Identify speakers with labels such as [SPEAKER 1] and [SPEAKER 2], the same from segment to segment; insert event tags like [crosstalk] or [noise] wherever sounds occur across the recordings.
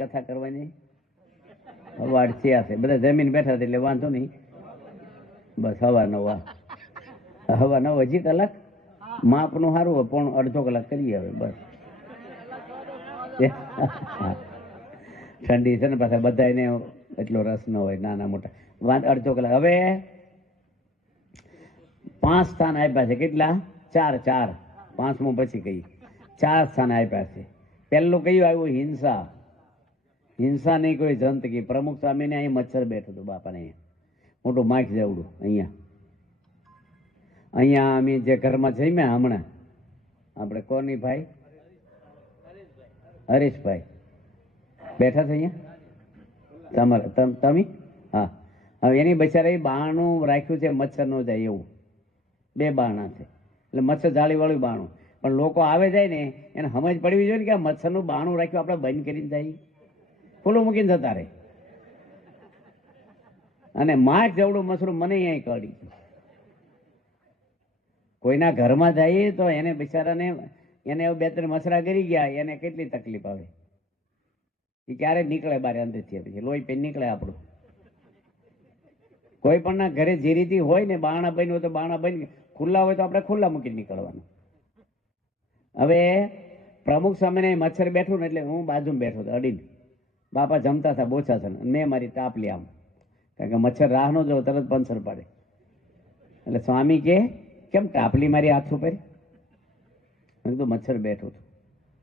[SPEAKER 1] કથા કરવાની? અવાજ થયા છે. બધા જમીન બેઠા હતા એટલે વાંધો નહીં. બસ હવા નવા હવા નવ હજી કલાક? માપનું સારું હોય, પણ અડધો કલાક કરીએ હવે, બસ. ઠંડી છે ને પાછા બધાને એટલો રસ ન હોય, નાના મોટા. અડધો કલાક. હવે પાંચ સ્થાન આપ્યા છે. કેટલા? ચાર ચાર. પાંચમું પછી કઈ. ચાર સ્થાન આપ્યા છે. પહેલું કયું આવ્યું? હિંસા. હિંસા નહીં કોઈ જંતકી પ્રમુખ સ્વામીને અહીં મચ્છર બેઠું હતું, બાપાને અહીંયા. મોટું માખ જેવડું, અહીંયા. અહીંયા અમે જે ઘરમાં જમ્યા હમણાં, આપણે કોની ભાઈ? હરીશભાઈ. બેઠા છે અહીંયા? તમારે, તમ હા. હવે એની બચારા એ બાણું રાખ્યું છે, મચ્છર ન જાય એવું. બે બાણા છે. એટલે મચ્છર જાળીવાળું બાણું. પણ લોકો આવે જાય ને, એને સમજ પડવી જોઈએ ને કે મચ્છરનું બાણું રાખ્યું આપણે બંધ કરીને જાય. ખુલ્લું મૂકીને જતા રહે. અને માખ જવડું મશરૂમ મને અહીંયા કાઢી કોઈના ઘરમાં જઈએ તો એને બિચારાને, એને બે ત્રણ મસરા કરી ગયા, એને કેટલી તકલીફ આવે? એ ક્યારે નીકળે બારે અંદરથી પછી? લોહી પેન નીકળે આપણું. કોઈ પણ ના ઘરે જે રીતે હોય ને બાણા બન્યું હોય તો બાણા બની ખુલ્લા હોય તો આપણે ખુલ્લા મૂકીને નીકળવાનું. હવે પ્રમુખ સામે મચ્છર બેઠું ને એટલે હું બાજુમાં બેઠો હતો અડીને. બાપા જમતા હતા, બોછા છે મેં મારી ટાપલી આમ. કારણ કે મચ્છર રાહ નો જો તરત પંચર પડે. એટલે સ્વામી કે, કેમ ટાપલી મારી હાથ ઉપર? મેં કીધું, મચ્છર બેઠો હતું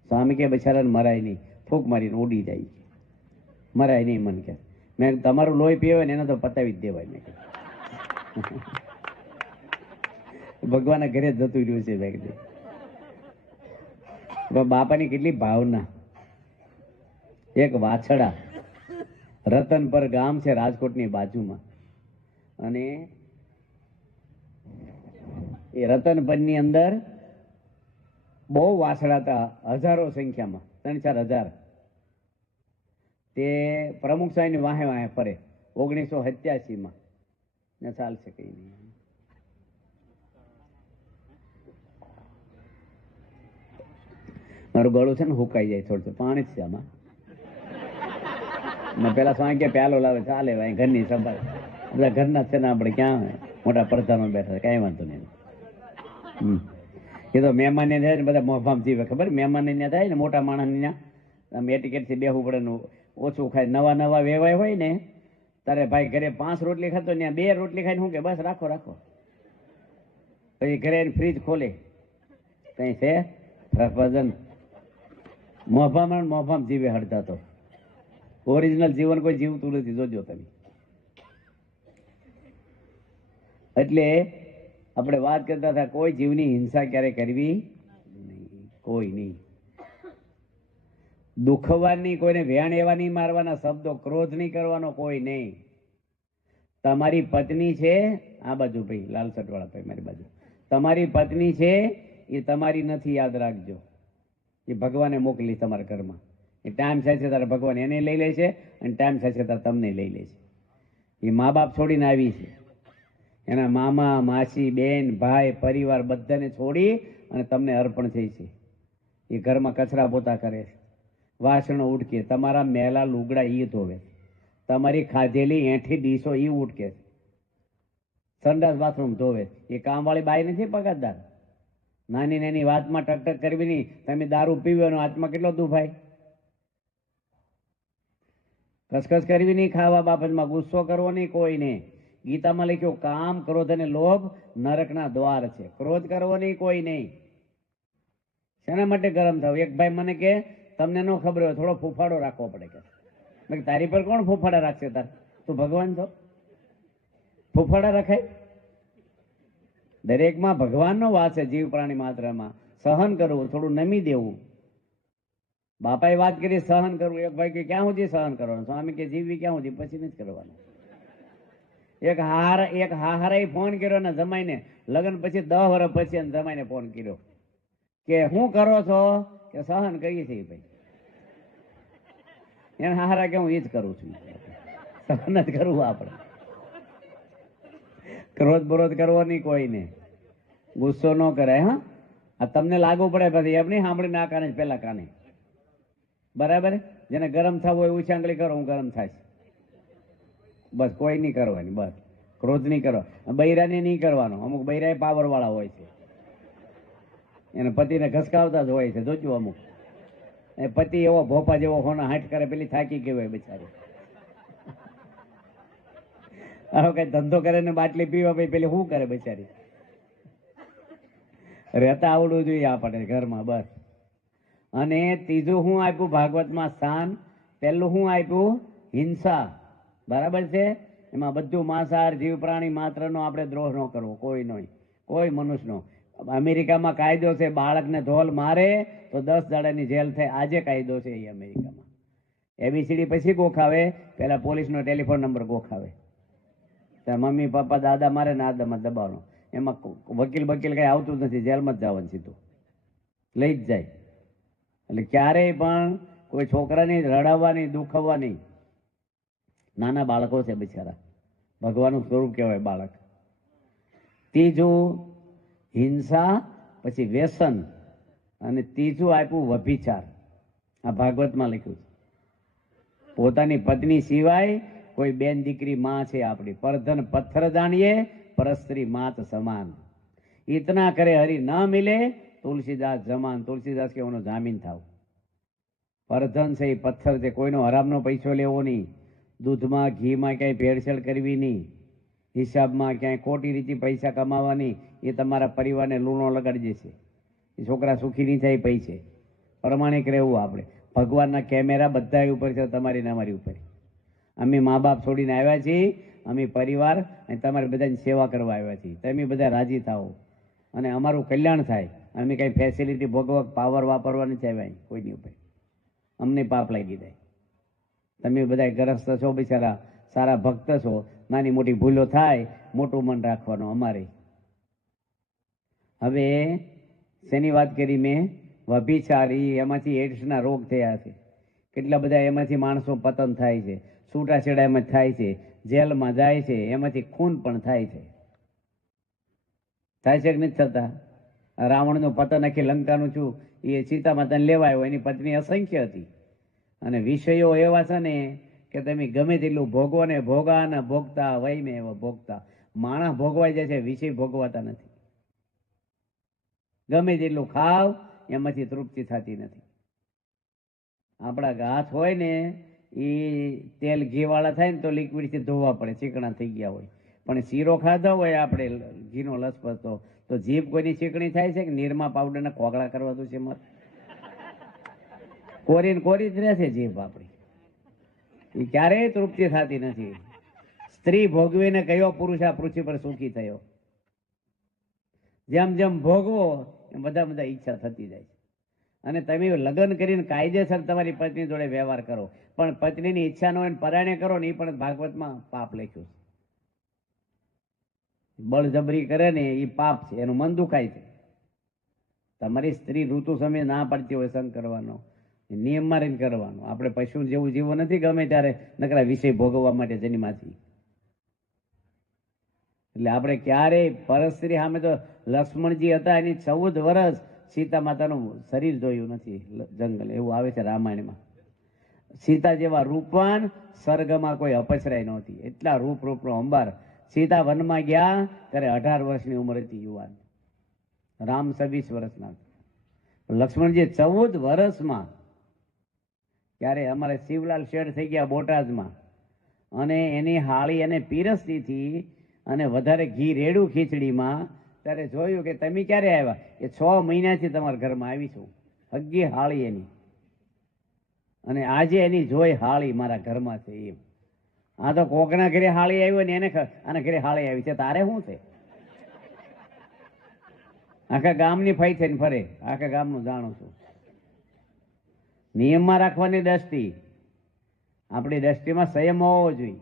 [SPEAKER 1] સ્વામી કે, બિચારાને મરાય નહીં. ફૂંક મારીને ઉડી જાય. મરાય નહીં, મન કે મેં તમારું લોહી પીવે ને, એને તો પતાવી જ દેવાય. મેં [laughs] ભગવાનના ઘરે જતું રહ્યું છે, મેં કીધું. બાપાની કેટલી ભાવના. એક વાછડા રતનપર ગામ છે રાજકોટની બાજુમાં. અને એ રતનપરની અંદર બહુ વાછડા હતા, હજારો સંખ્યામાં, ત્રણ ચાર હજાર. તે પ્રમુખ સાહેબની વાહે વાહે ફરે, ઓગણીસો સત્યાસીમાં. ને ચાલશે કઈ નહીં. મારું ગળું છે ને હુકાઈ જાય થોડું. પાણી છે આમાં. ને પેલા સ્વામી કે પ્યાલો લાવે, ચાલે ભાઈ, ઘરની સંભાળ. એટલે ઘરના છે ને આપણે ક્યાં મોટા પડદામાં બેઠા, કાંઈ વાંધો નહીં. એ તો મહેમાન ને થાય ને બધા મોફામ જીવે, ખબર? મહેમાન ને થાય ને મોટા માણસ ત્યાં. આમ એટિકેટથી બેહવું પડે ને ઓછું ખાય. નવા નવા વેવાય હોય ને, તારે ભાઈ ઘરે પાંચ રોટલી ખાતો ને બે રોટલી ખાઈને શું કે, બસ, રાખો રાખો. પછી ઘરે ફ્રીજ ખોલે. કઈ છે? ભજન મોફામાં ને મોફામ જીવે હડતા તો. ઓરિજિનલ જીવન કોઈ જીવતું નથી, જોજો તમે. એટલે આપણે વાત કરતા હતા, કોઈ જીવની હિંસા ક્યારે કરવી? કોઈ નહીં. દુખવાની કોઈને વેણ એવા નહીં મારવાના, શબ્દો ક્રોધ નહીં કરવાનો, કોઈ નહીં. તમારી પત્ની છે, આ બાજુ ભાઈ, લાલ વાળા ભાઈ, મારી બાજુ. તમારી પત્ની છે, એ તમારી નથી, યાદ રાખજો. એ ભગવાને મોકલી તમારા ઘરમાં. એ ટાઈમ થાય છે તારે ભગવાન એને લઈ લે છે અને ટાઈમ થાય તારે તમને લઈ લે છે. એ મા બાપ છોડીને આવી છે. એના મામા, માસી, બેન, ભાઈ, પરિવાર બધાને છોડી અને તમને અર્પણ થઈ છે. એ ઘરમાં કચરા પોતા કરે છે. વાસણો ઉટકે. તમારા મેલા લુગડા એ ધોવે. તમારી ખાધેલી એઠી ડીશો એ ઉટકે. સંડાસ બાથરૂમ ધોવે. એ કામવાળી બાઈ નથી પગારદાર? નાની નાની વાતમાં ટકટક કરવી નહીં. તમે દારૂ પીવાનો હાથમાં કેટલો દુભાય? કસકસ કરવી નહીં, ખાવા બાબતમાં ગુસ્સો કરવો નહીં કોઈને ગીતામાં લખ્યું, કામ ક્રોધ અને લોભ નરકના દ્વાર છે. ક્રોધ કરવો નહીં, કોઈ નહીં. શેના માટે ગરમ થાવ? એક ભાઈ મને કે, તમને ન ખબર હોય, થોડો ફૂફાડો રાખવો પડે. કે, મેં તારી પર કોણ ફૂફાડા રાખશે તાર? તું ભગવાન છો? ફૂફાડા રખાય? દરેકમાં ભગવાનનો વાસ છે જીવ પ્રાણી માત્રમાં. સહન કરવું, થોડું નમી દેવું. બાપાએ વાત કરી, સહન કરવું. એક ભાઈ કે, ક્યાં સુધી સહન કરવાનું? સ્વામી કે, જીવવી ક્યાં સુધી પછી નથી કરવાનું. એક હાર એક હાહારાએ ફોન કર્યો ને જમાઈને, લગ્ન પછી દસ વર્ષ પછી અને જમાઈને ફોન કર્યો કે, હું કરો છો? કે, સહન કરીએ છીએ ભાઈ. એને હારા કે, હું એ જ કરું છું. સહન જ કરવું આપણે. ક્રોધ બરોધ કરવો નહીં કોઈને. ગુસ્સો ન કરાય, હા? આ તમને લાગુ પડે પછી, એમ નહીં સાંભળીને આ કાને પહેલા કાને. બરાબર જેને ગરમ થવું હોય ઊંચી આંગળી કરો, હું ગરમ થાય બસ, કોઈ નહીં કરવાની, બસ. ક્રોધ નહીં કરો. બૈરાને નહીં કરવાનો. અમુક બૈરા પાવર વાળા હોય છે. એને પતિને ઘસકાવતા જ હોય છે, જોજો અમુક. એ પતિ એવો ભોપા જેવો હોના હાટ કરે, પેલી થાકી ગઈ હોય બિચારી. હવે કઈ ધંધો કરે ને બાટલી પીવા ભાઈ, પેલી શું કરે બિચારી? રહેતા આવડવું જોઈએ આપણે ઘરમાં, બસ. અને ત્રીજું હું આપ્યું ભાગવતમાં સ્થાન, પહેલું હું આપ્યું હિંસા. બરાબર છે? એમાં બધું માંસાહાર જીવ પ્રાણી માત્રનો આપણે દ્રોહ ન કરવો, કોઈ નહીં, કોઈ મનુષ્યનો. અમેરિકામાં કાયદો છે, બાળકને ધોલ મારે તો દસ દાડાની જેલ થાય. આજે કાયદો છે એ અમેરિકામાં. એબીસીડી પછી ગોખાવે પહેલાં પોલીસનો ટેલિફોન નંબર ગોખાવે. ત્યાં મમ્મી, પપ્પા, દાદા મારે ને આદામાં દબાવવાનો. એમાં વકીલ બકીલ કંઈ આવતું નથી, જેલમાં જ જવાનું સીધું. લઈ જ જાય. એટલે ક્યારેય પણ કોઈ છોકરાની રડાવવાની, દુખવવાની નાના બાળકો છે બિચારા. ભગવાનનું સ્વરૂપ કહેવાય બાળક. ત્રીજું હિંસા, પછી વ્યસન અને ત્રીજું આપ્યું વ્યભિચાર. આ ભાગવતમાં લખ્યું છે. પોતાની પત્ની સિવાય કોઈ બેન દીકરી માં છે આપણી. પરધન પથ્થર જાણીએ, પરસ્ત્રી માત સમાન. ઇતના કરે હરી ન મિલે તુલસીદાસ જમાન, તુલસીદાસ કે એનો જામીન થાવ. પરધન છે પથ્થર છે, કોઈનો હરામનો પૈસો લેવો નહીં. દૂધમાં, ઘીમાં ક્યાંય ભેળસેળ કરવી નહીં. હિસાબમાં ક્યાંય ખોટી રીતે પૈસા કમાવાની એ તમારા પરિવારને લૂણો લગાડી દેશે. એ છોકરા સુખી નહીં થાય પૈસે. પ્રમાણિક રહેવું આપણે. ભગવાનના કેમેરા બધા ઉપર છે, તમારી અમારી ઉપર. અમે મા બાપ છોડીને આવ્યા છીએ, અમે પરિવાર અને તમારી બધાની સેવા કરવા આવ્યા છીએ. તમે બધા રાજી થાઓ. અને અમારું કલ્યાણ થાય. અમે કંઈ ફેસિલિટી ભોગવક પાવર વાપરવાની છે ભાઈ? કોઈની ઉપર? અમને પાપ લાગી જાય. તમે બધા ગ્રસ્ત છો, બિચારા. સારા ભક્ત છો. નાની મોટી ભૂલો થાય, મોટું મન રાખવાનું અમારે. હવે શેની વાત કરી મેં? વભિચારી, એમાંથી એડ્સના રોગ થયા છે. કેટલા બધા એમાંથી માણસો પતન થાય છે. છૂટાછેડા એમાં થાય છે. જેલમાં જાય છે. એમાંથી ખૂન પણ થાય છે. થાય છે કે નથી થતા? રાવણનું પતન, આખી લંકાનું છું, એ સીતા માતાને લેવાયો, એની પત્ની અસંખ્ય હતી. અને વિષયો એવા છે ને કે તમે ગમે તેટલું ભોગવો ને ભોગા ને ભોગતા, વય ને એવા ભોગતા. માણસ ભોગવાઈ જાય છે, વિષય ભોગવાતા નથી. ગમે તેટલું ખાવ, એમાંથી તૃપ્તિ થતી નથી. આપણા હાથ હોય ને, એ તેલ ઘીવાળા થાય ને તો લિક્વિડથી ધોવા પડે, ચીકણા થઈ ગયા હોય. પણ શીરો ખાધો હોય, આપણે ઘીનો લસપસતો તો જીભ કોઈની ચીકણી થાય છે કે નિરમા પાવડરના કોગળા કરવા તો છે મત કોરીને કોરી જ રહેશે જીભ આપણી. એ ક્યારેય તૃપ્તિ થતી નથી. સ્ત્રી ભોગવીને કયો પુરુષ આ પૃથ્વી પર સુખી થયો? જેમ જેમ ભોગવો, એમ બધા બધા ઈચ્છા થતી જાય છે. અને તમે લગ્ન કરીને કાયદેસર તમારી પત્ની જોડે વ્યવહાર કરો. પણ પત્નીની ઈચ્છા ન હોય પરાયણે કરો ને એ પણ ભાગવતમાં પાપ લખ્યું છે. બળજબરી કરે ને એ પાપ છે, એનું મન દુખાય છે. તમારી સ્ત્રી ઋતુ સમયે ના પડતી હોય સંગ કરવાનો નિયમ મારીને કરવાનો. આપણે પશુ જેવું જીવો નથી ગમે ત્યારે નકરા વિષય ભોગવવા માટે જન્માથી. એટલે આપણે ક્યારેય પરસ્ત્રી સામે તો લક્ષ્મણજી હતા, એની ચૌદ વર્ષ સીતા માતાનું શરીર જોયું નથી જંગલ. એવું આવે છે રામાયણમાં. સીતા જેવા રૂપવાન સ્વર્ગમાં કોઈ અપસરાય નહોતી. એટલા રૂપ રૂપનો અંબાર સીતા વનમાં ગયા, ત્યારે અઢાર વર્ષની ઉંમર હતી યુવાન. રામ છવ્વીસ વર્ષના લક્ષ્મણજી ચૌદ વર્ષમાં ત્યારે અમારે શિવલાલ શેઠ થઈ ગયા બોટાદમાં. અને એની હાળી એને પીરસતી હતી અને વધારે ઘી રેડું ખીચડીમાં, ત્યારે જોયું કે તમે ક્યારે આવ્યા? એ છ મહિનાથી તમારા ઘરમાં આવી છું. હગી હાળી એની. અને આજે એની જોઈ હાળી મારા ઘરમાં છે એમ. આ તો કોકના ઘરે હાળી આવ્યો ને એને આના ઘરે હાળી આવી છે. તારે શું છે? આખા ગામની ફઈ થઈને ફરે. આખા ગામનું જાણું છું. નિયમમાં રાખવાની દ્રષ્ટિ. આપણી દ્રષ્ટિમાં સંયમ હોવો જોઈએ.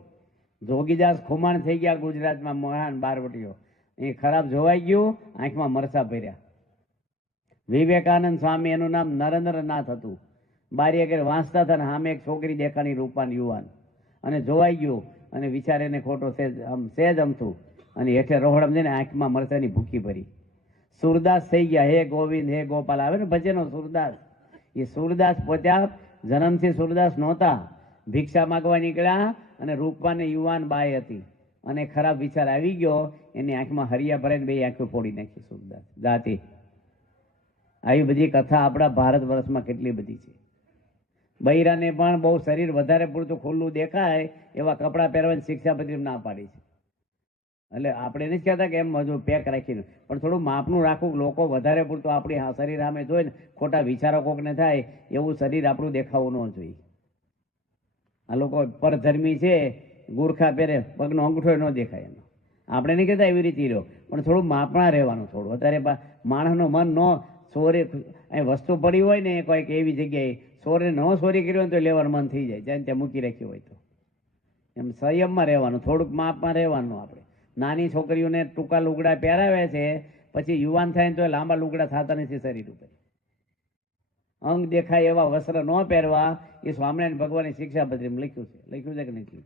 [SPEAKER 1] જોગીદાસ ખુમાણ થઈ ગયા ગુજરાતમાં મહાન બારવટીઓ. એ ખરાબ જોવાઈ ગયું, આંખમાં મરસા ભર્યા. વિવેકાનંદ સ્વામી એનું નામ નરેન્દ્રનાથ હતું. બારી આગળ વાંચતા હતા ને સામે એક છોકરી દેખાણી રૂપાન યુવાન. અને જોવાઈ ગયું. અને વિચારીને ખોટો સેજ આમ સેજ અમથું. અને હેઠે રોહડમ ને આંખમાં મરસાની ભૂકી ભરી. સુરદાસ થઈ ગયા. હે ગોવિંદ, હે ગોપાલ. આવે ને ભજનો સુરદાસ. એ સુરદાસ પહોંચ્યા જન્મથી સુરદાસ નહોતા. ભિક્ષા માગવા નીકળ્યા અને રૂપવાને યુવાન બાય હતી. અને ખરાબ વિચાર આવી ગયો. એની આંખમાં હરિયા ભરાઈને બે આંખો ફોડી નાખી સુરદાસ. જાતિ. આવી બધી કથા આપણા ભારત વર્ષમાં કેટલી બધી છે. બૈરાને પણ બહુ શરીર વધારે પૂરતું ખુલ્લું દેખાય એવા કપડાં પહેરવાની શિક્ષા શિક્ષાપત્રી ના પાડી છે. એટલે આપણે નથી કહેતા કે એમ હજુ પેક રાખીને. પણ થોડું માપનું રાખવું લોકો વધારે પૂરતું આપણી શરીર સામે જોઈને ખોટા વિચારો કોકને થાય એવું શરીર આપણું દેખાવું ન જોઈએ. આ લોકો પરધર્મી છે, ગુરખા પહેરે, પગનો અંગૂઠો ન દેખાય એનો. આપણે નહીં કહેતા એવી રીતે રહ્યો પણ થોડું માપણા રહેવાનું થોડું. અત્યારે માણસનું મન ન સોરે અહીં વસ્તુ પડી હોય ને કોઈક એવી જગ્યાએ ચોરે ન સોરી કર્યો હોય તો લેવાનું મન થઈ જાય. જ્યાં ત્યાં મૂકી રાખ્યું હોય તો. એમ સંયમમાં રહેવાનું, થોડુંક માપમાં રહેવાનું આપણે. નાની છોકરીઓને ટૂંકા લુગડા પહેરાવે છે, પછી યુવાન થાય તો લાંબા લુગડા થતા નથી શરીર ઉપર. અંગ દેખાય એવા વસ્ત્ર ન પહેરવા, એ સ્વામિનારાયણ ભગવાનની શિક્ષા પત્રીમાં લખ્યું છે. લખ્યું છે કે લખ્યું?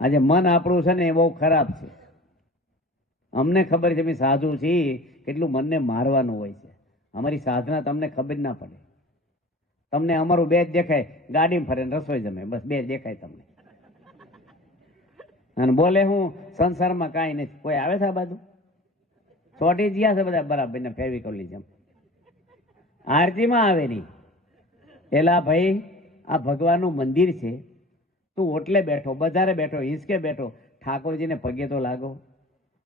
[SPEAKER 1] આજે મન આપણું છે ને એ બહુ ખરાબ છે. અમને ખબર છે, અમે સાધુ છીએ, કેટલું મનને મારવાનું હોય છે. અમારી સાધના તમને ખબર ના પડે. તમને અમારું બે જ દેખાય. ગાડીમાં ફરે રસોઈ જમે. બસ બે દેખાય તમને. અને બોલે હું, સંસારમાં કાંઈ નથી. કોઈ આવે છે આ બાજુ? ચોટી ગયા છે બધા? બરાબર ને ફેવિકોલની જેમ આરતીમાં આવે નહીં. એલા ભાઈ, આ ભગવાનનું મંદિર છે. તું ઓટલે બેઠો, બજારે બેઠો હિંચકે બેઠો. ઠાકોરજીને પગે તો લાગો.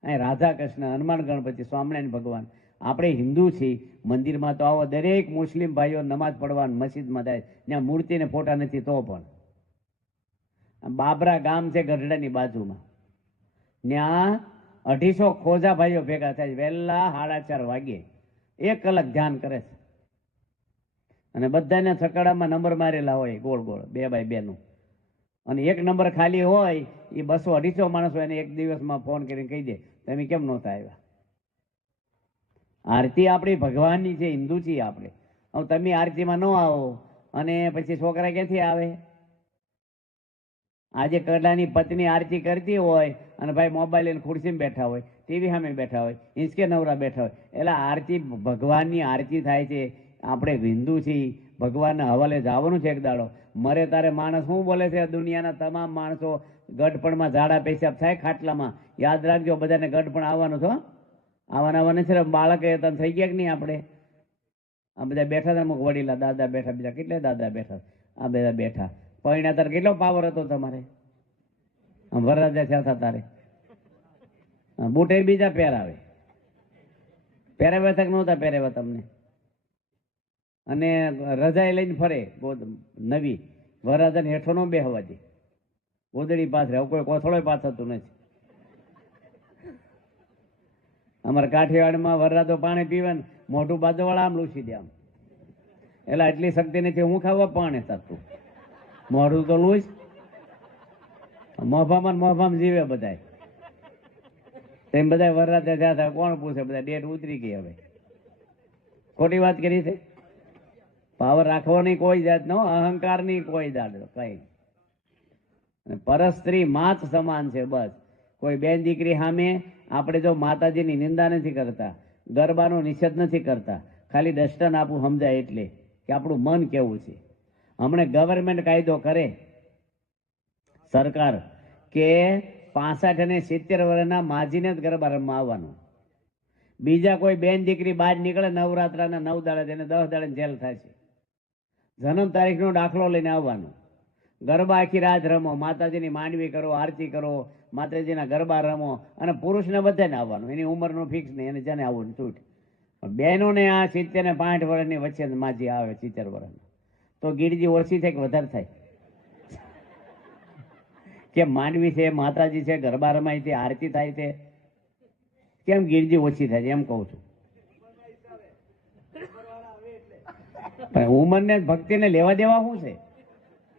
[SPEAKER 1] અહીં રાધા કૃષ્ણ, હનુમાન ગણપતિ, સ્વામિનારાયણ ભગવાન. આપણે હિન્દુ છીએ, મંદિરમાં તો આવો દરેક મુસ્લિમ ભાઈઓ નમાજ પડવા મસ્જિદમાં થાય ત્યાં મૂર્તિને ફોટા નથી તો પણ. બાબરા ગામ છે ગઢડાની બાજુમાં. ત્યાં અઢીસો ખોજા ભાઈઓ ભેગા થાય. વહેલા સાડા ચાર વાગે. એક કલાક ધ્યાન કરે છે. અને બધાને થકડામાં નંબર મારેલા હોય ગોળ ગોળ, બે બાય બેનું. અને એક નંબર ખાલી હોય, એ બસો અઢીસો માણસો એને એક દિવસમાં ફોન કરીને કહી દે, તમે કેમ નહોતા આવ્યા? આરતી આપણી ભગવાનની છે, હિન્દુ છીએ આપણે. હવે તમે આરતીમાં ન આવો અને પછી છોકરા ક્યાંથી આવે? આજે કડાની પત્ની આરતી કરતી હોય અને ભાઈ મોબાઈલ લઈને ખુરશીમાં બેઠા હોય, ટીવી સામે બેઠા હોય, હિંચકે નવરા બેઠા હોય. એટલે આરતી, ભગવાનની આરતી થાય છે. આપણે હિન્દુ છીએ, ભગવાનના હવાલે જવાનું છે એક દાડો. મરે તારે માણસ શું બોલે છે? દુનિયાના તમામ માણસો ગઢપણમાં ઝાડા પેશાબ થાય ખાટલામાં. યાદ રાખજો, બધાને ગઢપણ આવવાનું છો આવવાના છે બાળક તને થઈ ગયા કે નહીં આપણે? આ બધા બેઠા હતા અમુક વડીલા, દાદા બેઠા, બીજા કેટલા દાદા બેઠા? આ બધા બેઠા. પૈણા તારે કેટલો પાવર હતો તમારે? આમ વરરાજા થયા હતા તારે. બુટે બીજા પહેરાવે. પહેરાવ્યા તક નહોતા પહેરાવ્યા તમને? અને રજાએ લઈને ફરે નવી. વરરાજાને હેઠો ન બેહવા દે. ગોદડી પાથરે. કોઈ કોથળો પાથરતું નથી. અમારા કાઠિયાવાડમાં વરરાતો પાણી પીવે ને મોઢું બાજુવાળા આમ લૂસી દે આમ. એટલે એટલી શક્તિ નથી, હું ખાવા પાણી થતું મોઢું તો લૂસ મોફામાં ને મોભામાં જીવે બધાય. તેમ બધા વરરાતે થયા હતા, કોણ પૂછે બધા, ડેટ ઉતરી ગઈ હવે. ખોટી વાત કરી છે? પાવર રાખવાની કોઈ જાત નો, અહંકારની કોઈ જાત, કઈ. પરસ્ત્રી માત સમાન છે બસ. કોઈ બેન દીકરી સામે આપણે જો માતાજીની નિંદા નથી કરતા, ગરબાનો નિષેધ નથી કરતા, ખાલી દસ્ટન આપવું સમજાય એટલે કે આપણું મન કેવું છે. હમણાં ગવર્મેન્ટ કાયદો કરે, સરકાર કે પાસઠ અને સિત્તેર વર્ષના માજીને જ ગરબા રમવા આવવાનું. બીજા કોઈ બેન દીકરી બહાર નીકળે, નવરાત્રાના નવ દાડે તેને દસ દાડે જેલ છે. જન્મ તારીખનો દાખલો લઈને આવવાનો. ગરબા આખી રાત રમો, માતાજીની માંડવી કરો, આરતી કરો માતાજીના ગરબા રમો અને પુરુષને બધાને આવવાનું. એની ઉંમરનું ફિક્સ નહીં, એને જેને આવવાનું છૂટ પણ બહેનોને આ સિત્તેર ને પાંઠ વર્ષની વચ્ચે માજી આવે સિત્તેર વર્ષની. તો ગીરજી ઓછી થાય કે વધારે થાય? કે માંડવી છે, માતાજી છે, ગરબા રમાય છે, આરતી થાય છે? કેમ ગીરજી ઓછી થાય છે? એમ કહું છું. પણ ઉંમરને ભક્તિને લેવા દેવા શું છે?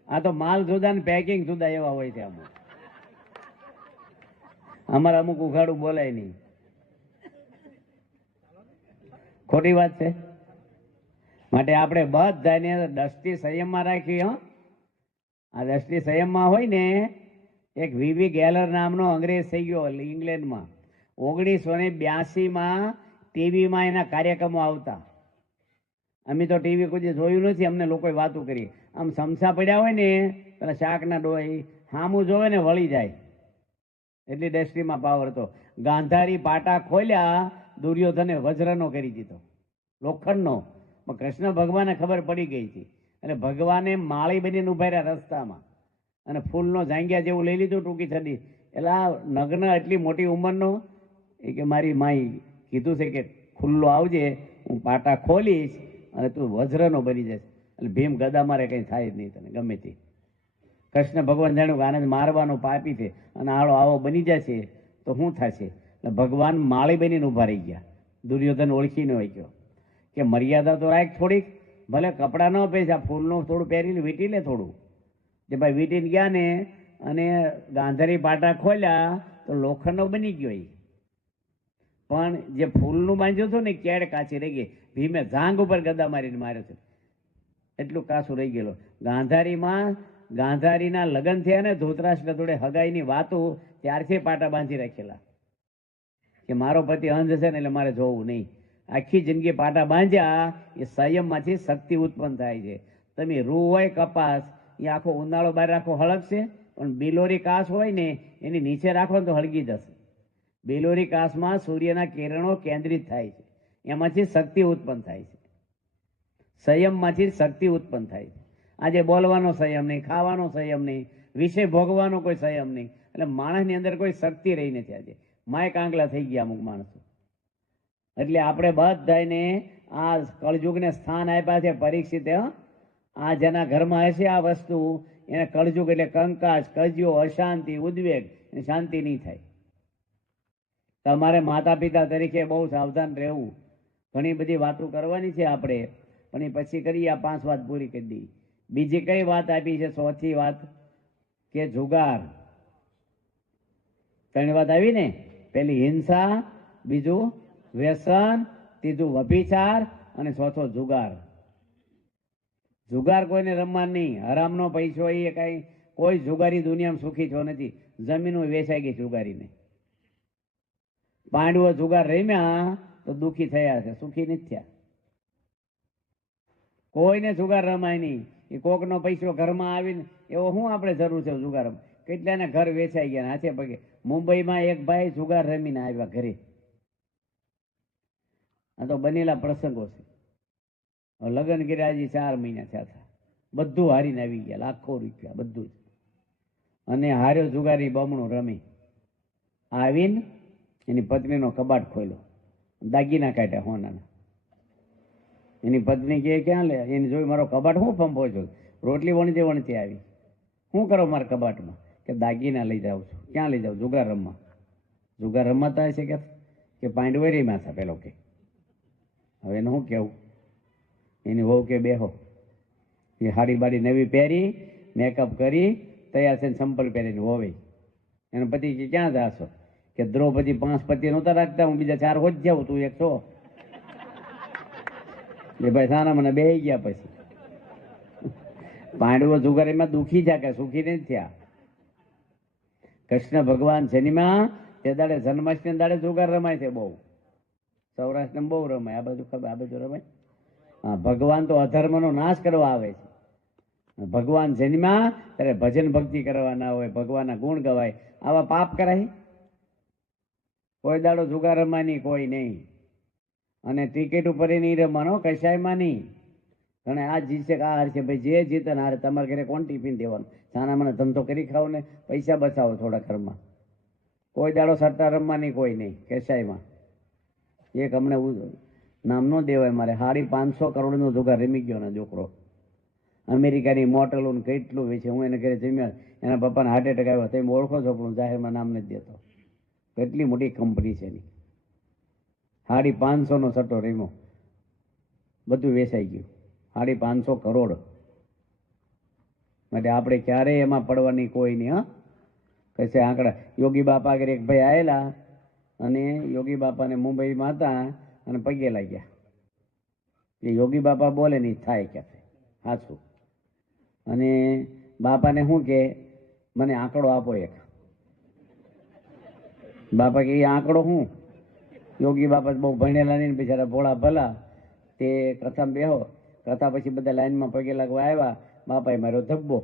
[SPEAKER 1] આ તો માલ જુદા ને પેકિંગ જુદા એવા હોય છે અમુક અમારે અમુક ઉઘાડું બોલાય નહીં. ખોટી વાત છે? માટે આપણે બધાને દૃષ્ટિ સંયમમાં રાખી, હો. આ દૃષ્ટિ સંયમમાં હોય ને, એક વીવી ગેલર નામનો અંગ્રેજ થઈ ગયો ઇંગ્લેન્ડમાં. ઓગણીસો ને બ્યાસીમાં ટીવીમાં એના કાર્યક્રમો આવતા. અમે તો ટીવી કોઈ જોયું નથી, અમને લોકોએ વાતો કરી. આમ સમસા પડ્યા હોય ને, પેલા શાકના ડોય હામું જોવે ને વળી જાય. એટલી ડેસ્ટ્રીમાં પાવર હતો. ગાંધારી પાટા ખોલ્યા, દુર્યોધને વજ્રનો કરી દીધો. લોખંડનો. પણ કૃષ્ણ ભગવાને ખબર પડી ગઈ હતી. અને ભગવાને માળી બનીને ઊભા રહ્યા રસ્તામાં. અને ફૂલનો જાંગ્યા જેવું લઈ લીધું, ટૂંકી છડી એટલે નગ્ન એટલી મોટી ઉંમરનો, એ કે મારી માઈ કીધું છે કે ખુલ્લો આવજે, હું પાટા ખોલીશ અને તું વજ્રનો બની જશે એટલે ભીમ ગદા મારે કંઈ થાય જ નહીં તને, ગમે તે. કૃષ્ણ ભગવાન જાણ્યું કે આને મારવાનો પાપી છે અને આળો આવો બની જશે તો શું થશે? ભગવાન માળી બનીને ઊભા રહી ગયા. દુર્યોધન ઓળખીને હોય ગયો કે મર્યાદા તો રાખ થોડીક, ભલે કપડાં ન પહેરશે ફૂલનું થોડું પહેરીને વીટી લે થોડું. જે ભાઈ વીંટીને ગયા ને અને ગાંધારી પાટા ખોલ્યા તો લોખંડનો બની ગયો એ પણ જે ફૂલનું બાંધ્યું હતું ને કેડ કાચી રહી ગઈ, ભીમે ઝાંગ ઉપર ગદા મારીને માર્યો છે. એટલું કાસું રહી ગયેલો. ગાંધારીમાં ગાંધારીના લગ્ન થયા ને ધોતરાષ્ટ્ર જોડે હગાઈની વાતો ત્યારથી પાટા બાંધી રાખેલા. કે મારો પતિ અંધ છે ને એટલે મારે જોવું નહીં. આખી જિંદગી પાટા બાંધ્યા, એ સંયમમાંથી શક્તિ ઉત્પન્ન થાય છે. તમે રૂ હોય કપાસ, એ આખો ઉનાળો બહાર રાખો હળગશે, પણ બિલોરી કાસ હોય ને, એની નીચે રાખો ને તો હળગી જશે. બિલોરી કાસમાં સૂર્યના કિરણો કેન્દ્રિત થાય છે. એમાંથી શક્તિ ઉત્પન્ન થાય છે. સંયમમાંથી શક્તિ ઉત્પન્ન થાય છે. આજે બોલવાનો સંયમ નહીં, ખાવાનો સંયમ નહીં વિષય ભોગવાનો કોઈ સંયમ નહીં. એટલે માણસની અંદર કોઈ શક્તિ રહી નથી આજે. માય કાંગલા થઈ ગયા અમુક માણસો. એટલે આપણે બધાને આ કળજુગને સ્થાન આપ્યા છે પરીક્ષિત? આ જેના ઘરમાં હશે આ વસ્તુ, એને કળજુગ એટલે કંકાસ, કજિયો, અશાંતિ, ઉદ્વેગ શાંતિ નહીં થાય. તમારે માતા પિતા તરીકે બહુ સાવધાન રહેવું. ઘણી બધી વાતો કરવાની છે આપણે. પણ એ પછી કરી આ પાંચ વાત પૂરી કરી દી બીજી કઈ વાત આપી છે ચોથી વાત? કે જુગાર. ત્રણ વાત આવી ને? પેલી હિંસા, બીજું વ્યસન, ત્રીજું વ્યભિચાર અને ચોથો જુગાર. જુગાર કોઈને રમવા નહીં. હરામનો પૈસો એ કઈ, કોઈ જુગારી દુનિયામાં સુખી થયો નથી. જમીનો વેચાઈ ગઈ જુગારીને. પાંડવો જુગાર રમ્યા તો દુખી થયા છે. સુખી નથી થયા. કોઈને જુગાર રમાય નહીં. એ કોકનો પૈસો ઘરમાં આવીને એવો શું આપણે જરૂર છે જુગાર? કેટલાને ઘર વેચાઈ ગયા હાથે પગે. મુંબઈમાં એક ભાઈ જુગાર રમીને આવ્યા ઘરે. આ તો બનેલા પ્રસંગો છે. લગ્ન કર્યા હજી ચાર મહિના થયા હતા. બધું હારીને આવી ગયા, લાખો રૂપિયા, બધું જ. અને હાર્યો જુગારી બમણું રમી. આવીને એની પત્નીનો કબાટ ખોલ્યો દાગીના કાઢ્યા હોનાના. એની પત્ની કહે, ક્યાં લે? એને જોઈ મારો કબાટ હું ફંપો છું? રોટલી વણતી વણતી આવી. શું કરો મારા કબાટમાં? કે દાગીના લઈ જાઉં છું. ક્યાં લઈ જાઉં? જુગાર રમવા. જુગાર રમતા હશે કે કે પાંડવેરીમાં છે પેલો કે? હવે એને શું કહેવું એની વહુ કે, બેહો. એ હાડી બાડી નવી પહેરી મેકઅપ કરી, તૈયાર થઈને સંપલ પહેરીને હોવે એને પતિ કે, ક્યાં જાશો? કે, દ્રૌપદી પાંચ પતિ નહોતા રાખતા. હું બીજા ચાર હોજ જાઉં. તું એક છો. એ ભાઈ સાના મને બે ગયા પછી. પાંડવો જુગારીમાં દુખી છે કે સુખી નહીં થયા? કૃષ્ણ ભગવાન જન્મ્યા તે દાડે જન્માષ્ટમી દાડે જુગાર રમાય છે બહુ. સૌરાષ્ટ્રમાં બહુ રમાય. આ બાજુ ખબર, આ બાજુ રમાય? હા, ભગવાન તો અધર્મનો નાશ કરવા આવે છે. ભગવાન જન્મા ત્યારે ભજન ભક્તિ કરવાના હોય, ભગવાનના ગુણ ગવાય. આવા પાપ કરાય? કોઈ દાડો જુગાર રમવાની કોઈ નહીં. અને ટિકિટ ઉપર નહીં રમવાનો કશાયમાં નહીં. અને આ જીતશે કે આ હારશે ભાઈ જે જીતે ને હારે તમારે ઘરે કોણ ટિફિન દેવાનું? સાના મને ધંધો કરી ખાઓ ને પૈસા બચાવો થોડા ઘરમાં. કોઈ દાડો સટ્ટા રમવાની કોઈ નહીં કેસાઈમાં એક અમને નામ ન દેવાય મારે સાડી પાંચસો કરોડનો જુગાર રમી ગયો ને છોકરો. અમેરિકાની મોટલો ને કેટલું વેચે, હું એને ઘરે જમ્યા, એના પપ્પાને હાર્ટ એટેક આવ્યો, તમે ઓળખો છો જાહેરમાં નામ નથી દેતો. કેટલી મોટી કંપની છે એની. સાડી પાંચસોનો સટ્ટો રીમો બધું વેચાઈ ગયું. સાડી પાંચસો કરોડ. માટે આપણે ક્યારેય એમાં પડવાની કોઈ નહીં, હા? કશે આંકડા. યોગી બાપા આગળ એક ભાઈ આવેલા અને યોગી બાપાને મુંબઈમાં હતા અને પગે લાગ્યા. એ યોગી બાપા બોલે નહીં, થાય ક્યાં સાચું અને બાપાને શું કે, મને આંકડો આપો એક. બાપા કે, એ આંકડો શું? યોગી બાપા બહુ ભણેલા નહીં બિચારા ભોળા ભલા. તે કથામાં બેહો કથા પછી બધા લાઈનમાં પગે લાગવા આવ્યા. બાપાએ મારો ધબ્બો.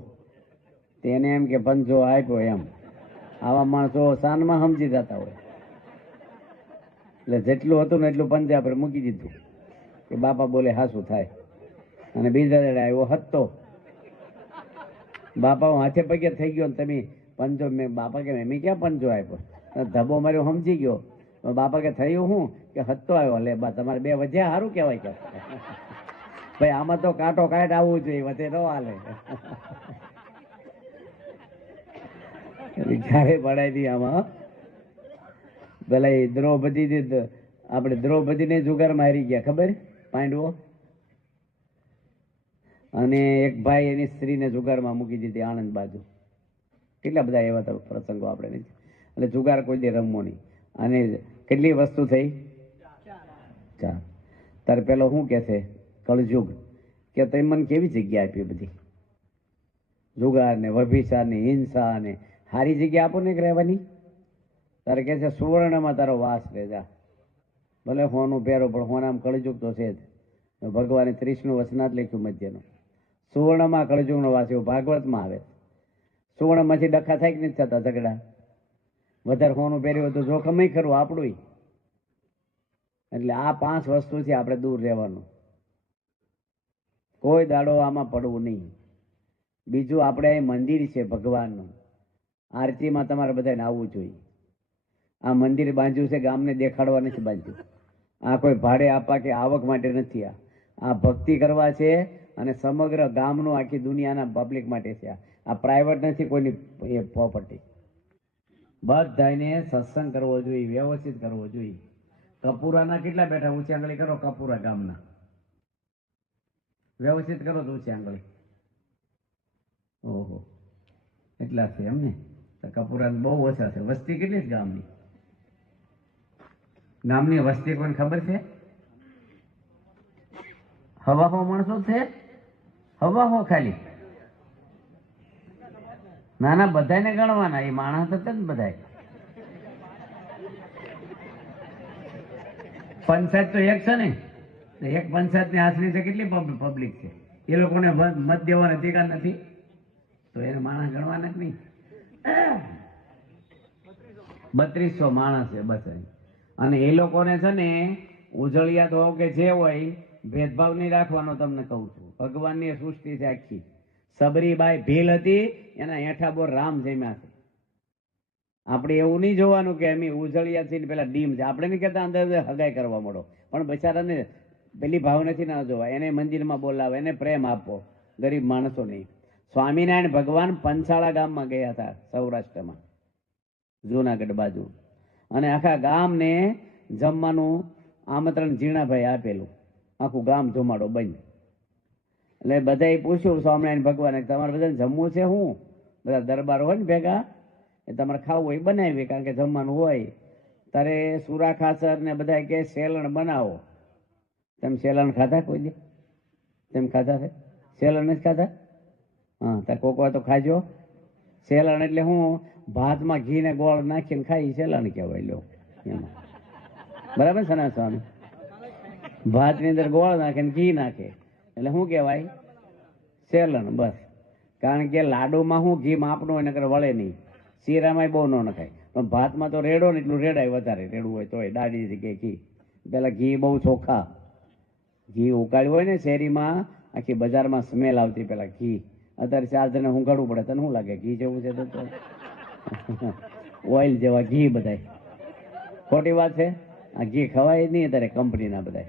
[SPEAKER 1] તેને એમ કે પંજો આપ્યો એમ. આવા માણસો સાનમાં સમજી જતા હોય. એટલે જેટલું હતું ને એટલું પંજા આપણે મૂકી દીધું. કે બાપા બોલે, હાસું થાય. અને બીજા દાડે આવ્યો હતો બાપા હું હાથે પગે થઈ ગયો ને તમે પંજો મેં બાપા કે, મેં ક્યાં પંજો આપ્યો ધબ્બો માર્યો, સમજી ગયો. બાપા કે થયું હું કે હત્તો આવ્યો. લે બા, તમારે બે વધ્યા સારું કહેવાય કે. ભાઈ, આમાં તો કાંટો કાંટ આવવું જોઈએ, વધે ન હાલે. ક્યારે પડાય નહીં આમાં? પેલા એ દ્રૌપદી આપણે દ્રૌપદીને જુગાર મારી ગયા, ખબર? પાંડવો. અને એક ભાઈ એની સ્ત્રીને જુગારમાં મૂકી દીધી આણંદ બાજુ. કેટલા બધા એવા પ્રસંગો આપણે એટલે જુગાર કોઈ દે રમવો નહીં. અને કેટલી વસ્તુ થઈ? ચાર. તારે પેલો શું કહે છે? કળજુગ. કે તમે મને કેવી જગ્યા આપી બધી? જુગાર ને વભિસા ને હિંસા ને સારી જગ્યા આપો ને રહેવાની? તારે કહે છે સુવર્ણમાં તારો વાસ રહે, જા. ભલે હોનું પહેરો, પણ હોનામાં કળજુગ તો છે જ. ભગવાને ત્રીસનું વચનાત લખ્યું મધ્યનું. સુવર્ણમાં કળજુગનો વાસ એવો ભાગવતમાં આવે સુવર્ણમાંથી ડખા થાય કે નથી થતા ઝઘડા? વધારે હોનું પહેર્યું તો જોખમ ખરું આપણું એટલે આ પાંચ વસ્તુથી આપણે દૂર રહેવાનું. કોઈ દાડો આમાં પડવું નહીં. બીજું આપણે મંદિર છે ભગવાનનું. આરતીમાં તમારે બધાને આવવું જોઈએ. આ મંદિર બાંધ્યું છે ગામને દેખાડવા નથી બાંધ્યું. આ કોઈ ભાડે આપવા કે આવક માટે નથી આ. આ ભક્તિ કરવા છે અને સમગ્ર ગામનું આખી દુનિયાના પબ્લિક માટે છે. આ. પ્રાઇવેટ નથી, કોઈની એ પ્રોપર્ટી બધાને સત્સંગ કરવો જોઈએ, વ્યવસ્થિત કરવો જોઈએ. કપૂરાના કેટલા બેઠા? ઊંચી આંગળી કરો, કપૂરા ગામના. વ્યવસ્થિત કરો તો ઊંચી આંગળી. ઓહો. એટલા છે એમ ને તો કપૂરા બહુ ઓછા છે. વસ્તી કેટલી છે ગામની? ગામની વસ્તી પણ ખબર છે? હવા માણસો છે? હવા ખાલી? ના ના બધાને ગણવાના. એ માણસ હતા ને બધાય. પંચાયત તો એક છે ને. એક પંચાયતની આશરી છે કેટલી પબ્લિક છે? એ લોકોને મત દેવાના અધિકાર નથી. તો એને માણસ ગણવાના જ નહીં? બત્રીસો માણસ છે બસ. અને એ લોકોને છે ને ઉજળિયાત હોવ કે જે હોય, ભેદભાવ નહીં રાખવાનો તમને કહું છું. ભગવાનની સૃષ્ટિ છે આખી. સબરીબાઈ ભીલ હતી, એના હેઠા બોર રામ જમ્યા છે. આપણે એવું નહીં જોવાનું કે એમ ઉજળિયા છીએ પેલા ડીમ છે. આપણે નહીં કહેતા અંદર હગાઈ કરવા મળો. પણ બચારાને પેલી ભાવ નથી ના જોવા એને મંદિરમાં બોલાવે, એને પ્રેમ આપો. ગરીબ માણસો નહીં. સ્વામિનારાયણ ભગવાન પંચાળા ગામમાં ગયા હતા સૌરાષ્ટ્રમાં, જુનાગઢ બાજુ. અને આખા ગામને જમવાનું આમંત્રણ ઝીણાભાઈ આપેલું. આખું ગામ જમાડો બંધ. એટલે બધાએ પૂછ્યું, સ્વામિનારાયણ ભગવાને, તમારે બધાને જમવું છે શું બધા દરબાર હોય ને ભેગા, એ તમારે ખાવું હોય બનાવીએ, કારણ કે જમવાનું હોય. તારે સુરા ખાસર ને બધા કે સેલણ બનાવો. તમે સેલણ ખાધા કોઈ દે? તેમ ખાધા છે? સેલણ નથી ખાધા? હા, તાર કોક વાર તો ખાજો. સેલણ એટલે હું ભાતમાં ઘી ને ગોળ નાખીને ખાઈ સેલણ કહેવાય લો બરાબર છે ને, સ્વામી? ભાતની અંદર ગોળ નાખે ને ઘી નાખે. એટલે શું કહેવાય? સેલન બસ. કારણ કે લાડુમાં શું ઘી માપનું હોય, નકર વળે નહીં. શીરામાંય બહુ ન નખાય. પણ ભાતમાં તો રેડો ને એટલું રેડાય વધારે. રેડવું હોય તોય. દાડી જગ્યાએ ઘી. પેલા ઘી બહુ ચોખ્ખા ઘી ઉકાળ્યું હોય ને શેરીમાં, આખી બજારમાં સ્મેલ આવતી પેલા ઘી. અત્યારે ચાર જણે હુંગાડવું પડે. તને શું લાગે? ઘી જેવું છે તો ઓઇલ જેવા ઘી બધાય. ખોટી વાત છે? આ ઘી ખવાય નહીં અત્યારે કંપનીના બધાય.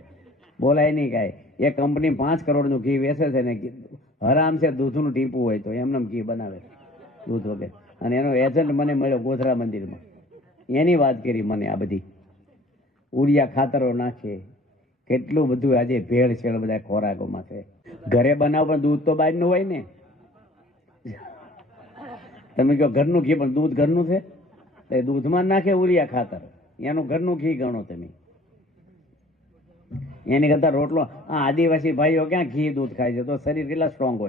[SPEAKER 1] બોલાય નહીં કાંઈ. એ કંપની પાંચ કરોડનું ઘી વેચે છે ને હરામ છે દૂધનું ટીપું હોય તો એમને ઘી બનાવે દૂધ વગેરે. અને એનો એજન્ટ મને મળ્યો ગોધરા મંદિરમાં. એની વાત કરી મને આ બધી. ઉડિયા ખાતરો નાખે. કેટલું બધું આજે ભેળ છેળ બધા ખોરાકોમાં છે. ઘરે બનાવ પણ દૂધ તો બહારનું હોય ને. તમે કહો ઘરનું ઘી પણ દૂધ ઘરનું છે? એ દૂધમાં નાખે ઉરિયા ખાતર. એનું ઘરનું ઘી ગણો તમે. એની કરતા રોટલો. આ આદિવાસી ભાઈઓ ક્યાં ઘી દૂધ ખાય છે? તો શરીર કેટલા સ્ટ્રોંગ હોય?